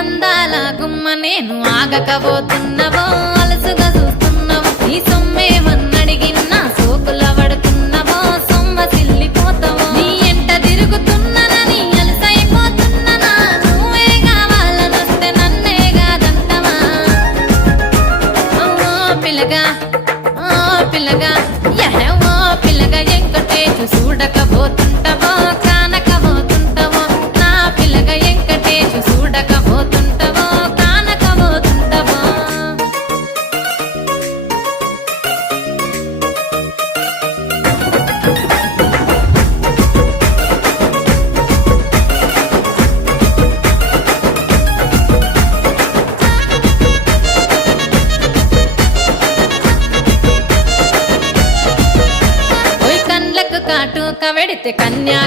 అందాల గుమ్మ నేను ఆగకపోతున్నవో అలసుగా చూస్తున్నవో నీ సొమ్మేమన్నడిగిన్నా సోకుల పడుతున్నవో సొమ్మ సిల్లిపోతావో నీ ఎంట తిరుగుతున్ననని అలసైపోతున్ననా నువ్వే కావాలనొస్తే నన్నే కాదంటవా ఓ పిల్లగా పిల్లగా యహో పిల్లగా ఎంకటేచు చూడకపోతుంటవో కానకపోతుంటవో నా పిల్లగా ఎంకటేచు చూడకపోతుంటవో కానకపోతుంటవో ఓయ్ కండ్లకు కాటుక వెడితే కన్యా